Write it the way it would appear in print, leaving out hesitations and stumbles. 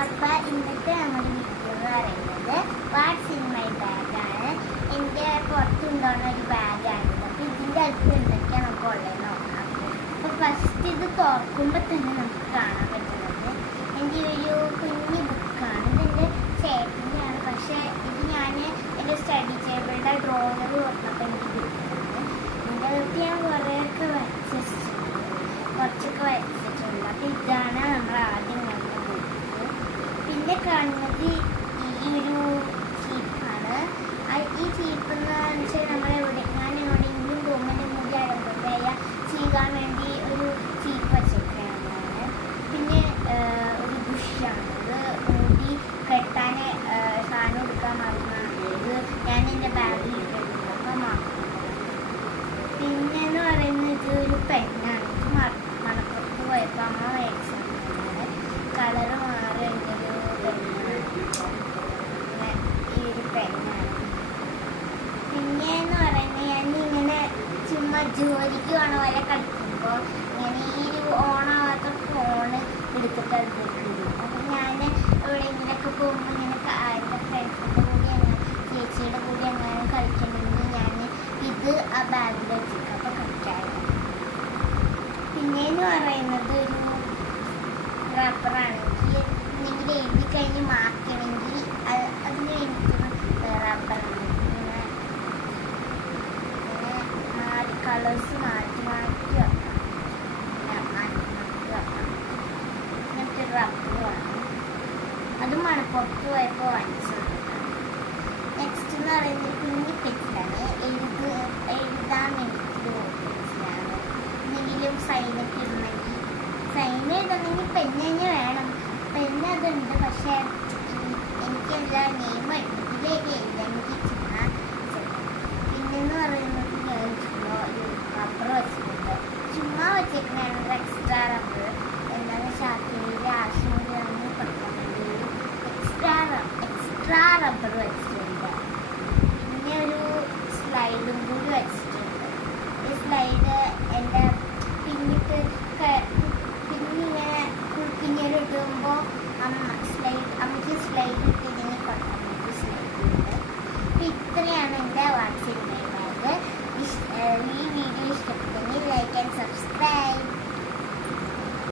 അപ്പോൾ ഇന്നത്തെ നമ്മുടെ വീഡിയോ എന്ന് പറയുന്നത് വാട്ട്സ് ഇൻ മൈ ബാഗാണ്. എൻ്റെ പുറത്തുണ്ടാകുന്ന ഒരു ബാഗാണിത്. അപ്പോൾ ഇതിൻ്റെ അടുത്ത് എന്തൊക്കെയാണ് നമുക്ക് ഉള്ളത് നോക്കാം. അപ്പോൾ ഫസ്റ്റ് ഇത് തുറക്കുമ്പോൾ തന്നെ നമുക്ക് കാണാൻ പറ്റുന്നത് എൻ്റെ ഒരു കുഞ്ഞു ബുക്കാണ്. ഇതെൻ്റെ ചേട്ടൻ്റെയാണ്. പക്ഷേ ഇത് ഞാൻ എൻ്റെ സ്റ്റഡി ടേബിളിൻ്റെ ഡ്രോവർ തുറന്നപ്പോൾ എനിക്ക് കിട്ടുന്നത്. ഇതിൻ്റെ അടുത്ത് ഞാൻ കുറച്ചൊക്കെ വരച്ചിട്ടുണ്ട്. അപ്പോൾ ഇതാണ് നമ്മൾ ആദ്യം കണ്ട ബുക്ക്. പിന്നെ കാണുന്നത് ഈ ഒരു ചീപ്പാണ്. ഈ ചീപ്പ് എന്ന് വെച്ചാൽ ഞാൻ എവിടെയെങ്കിലും റൂമിൻ്റെ മുടി അലമ്പയായ ചെയ്യാൻ വേണ്ടി ഒരു ചീപ്പ് വെച്ചിട്ടാണ്. പിന്നെ ഒരു ബുഷാണ്. ഇത് മുടി കെട്ടാൻ സാധനം എടുക്കാൻ മറന്നാണ്. ഇത് ഞാൻ എൻ്റെ ബാഗിൽ ഇട്ടിട്ടുണ്ട്. അപ്പം പിന്നെന്ന് പറയുന്നത് ഇത് ഒരു പെണ്ണാണ്. ഇത് മണപ്പുറത്ത് പോയപ്പോൾ അമ്മ മേടിച്ചാണ്. കളറ് മാറിയൊരു പെണ്ണാണ്. ഈ ഒരു പെണ്ണാണ്. പിന്നെയെന്ന് പറയുന്നത് ഞാനിങ്ങനെ ചുമ്മാ ജോലിക്ക് പോണ പോലെ കളിക്കുമ്പോൾ ഇങ്ങനെ ഈ ഒരു ഓണാവാത്ത ഫോണ് എടുത്തിട്ട് എടുത്തിട്ടുണ്ട്. അപ്പം ഞാൻ എവിടെയെങ്കിലൊക്കെ പോകുമ്പോൾ ഇങ്ങനെ എൻ്റെ ഫ്രണ്ട്സിൻ്റെ കൂടി അങ്ങനെ ചേച്ചിയുടെ കൂടി അങ്ങനെ കളിക്കണമെങ്കിൽ ഞാൻ ഇത് ആ ബാഗിൽ വെച്ചിട്ട് അപ്പോൾ കളിക്കാറുണ്ട്. പിന്നെയെന്ന് പറയുന്നത് ഒരു റബ്ബറാണ്. എന്തെങ്കിലും എഴുതി കഴിഞ്ഞ് മാർക്കണമെങ്കിൽ അതിന് വേണ്ടിയിട്ടുള്ള റബ്ബറാണ്. ഇങ്ങനെ കളേഴ്സ് മാറ്റി വെക്കാം. ഇങ്ങനത്തെ റബ്ബറാണ്. അത് മണപ്പുറത്ത് പോയപ്പോൾ വാങ്ങിച്ചത്. നെക്സ്റ്റ് എന്ന് പറയുന്നത് കുഞ്ഞി പെൻസിലാണ്. എഴുതാൻ വേണ്ടിയിട്ട് പെൻസിലാണ്. എന്തെങ്കിലും സൈനൊക്കെ ഇടണമെങ്കിൽ സൈൻ എഴുതണമെങ്കിൽ പെണ്ണ് തന്നെ വേണം.